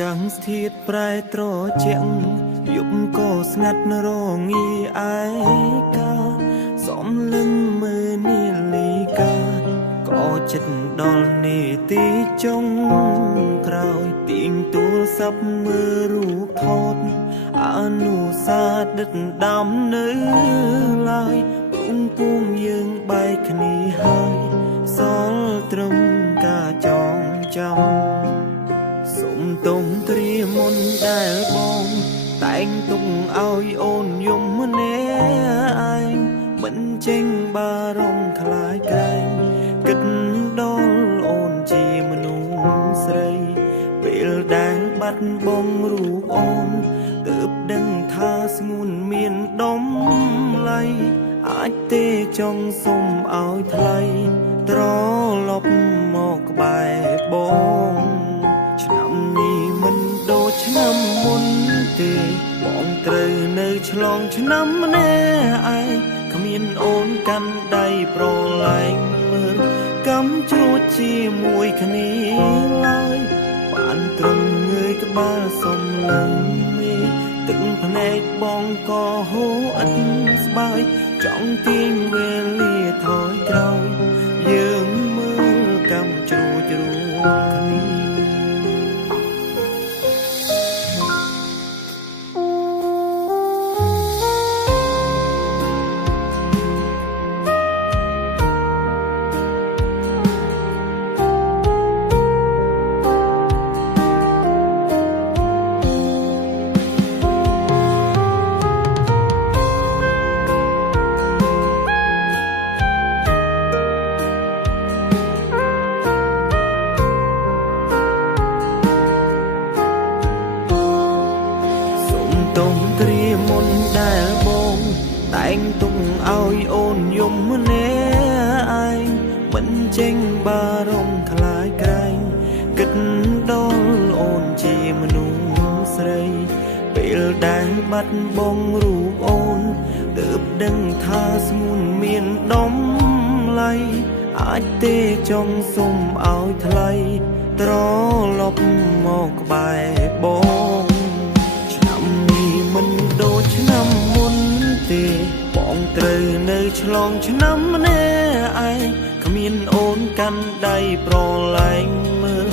កាំងស្ថិតប្រែត្រជាក់យប់ក៏ស្ងាត់រងាឯកាសំលឹងមើលនាឡិកាក៏ចិត្តដល់នេតិចុងក្រោយទៀងទូរស័ព្ទមើលរូបថតអនុសាសន៍ដិតដាំនៅឡើយពុំពុំយើងបែកគ្នាហើយសល់ត្រឹមការចងចាំសុំទុំត្រៀមមុនដែលបងតែងទុកឲ្យអូនយំម្នាក់ឯងមិនចេញបារម្ភខ្លាចក្រែងគិតដល់អូនជាមនុស្សស្រីពេលដែលបាត់បង់រូបអូនទើបដឹងថាស្ងួនមានដំឡៃអាចទេចង់សុំឲ្យថ្លៃត្រឡប់មកក្បែរបងឆ្នាំនេះមិនដូចឆ្នាំមុនទេបងត្រូវនៅឆ្លងឆ្នាំម្នាក់ឯងគ្មានអូនកាន់ដៃប្រឡែងមើលកំជ្រួតជាមួយគ្នាឡើយបានត្រឹមងើយក្បាលសំឡឹងមេទឹកភ្នែកបងក៏ហូរឥតស្បើយចង់ទាញវេលាថយក្រោយយើងមើលកំជ្រួតរួមគ្នាទុំត្រៀមមុនដែលបងតែងទុកឲ្យអូនយំម្នាក់ឯងមិនចេញបារម្ភខ្លាចក្រែងគិតដល់អូនជាមនុស្សស្រីពេលដែលបាត់បង់រូបអូនទើបដឹងថាស្ងួនមានដំឡៃអាចទេចង់សុំឲ្យថ្លៃត្រឡប់មកក្បែរបងមិនដូចឆ្នាំមុនទេបងត្រូវនៅឆ្លងឆ្នាំម្នាក់ឯងគ្មានអូនកាន់ដៃប្រឡែងមើល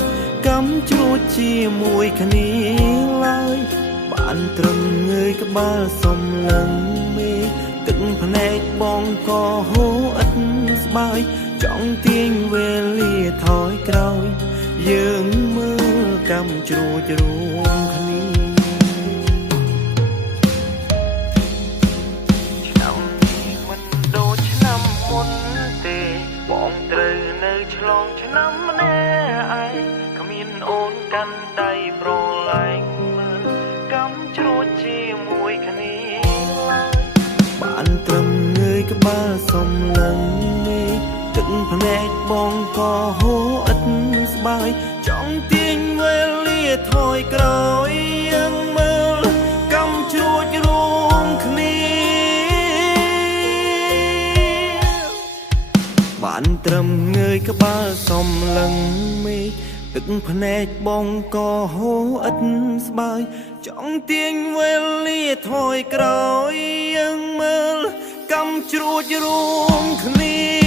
កំជ្រួតជាមួយគ្នាឡើយបានត្រឹមងើយក្បាលសំឡឹងមេទឹកភ្នែកបងក៏ហូរឥតស្បើយចង់ទាញវេលាថយក្រោយយើងមើលកំជ្រួតរួមគ្នាបងត្រូវនៅឆ្លងឆ្នាំម្នាក់ឯងគ្មានអូនកាន់ដៃប្រឡែងមើលកំជ្រួតជាមួយគ្នាឡើយបានត្រឹមងើយក្បាលសំឡឹងមេទឹកភ្នែកបងក៏ហូរឥតស្បើយចង់ទាញវេលាថយក្រោយយើងមើលកំជ្រួតរួមគ្នាបានត្រឹមងើយក្បាលសំឡឹងមេទឹកភ្នែកបងក៏ហូរឥតស្បើយចង់ទាញវេលាថយក្រោយយើងមើលកំជ្រួតរួមគ្នា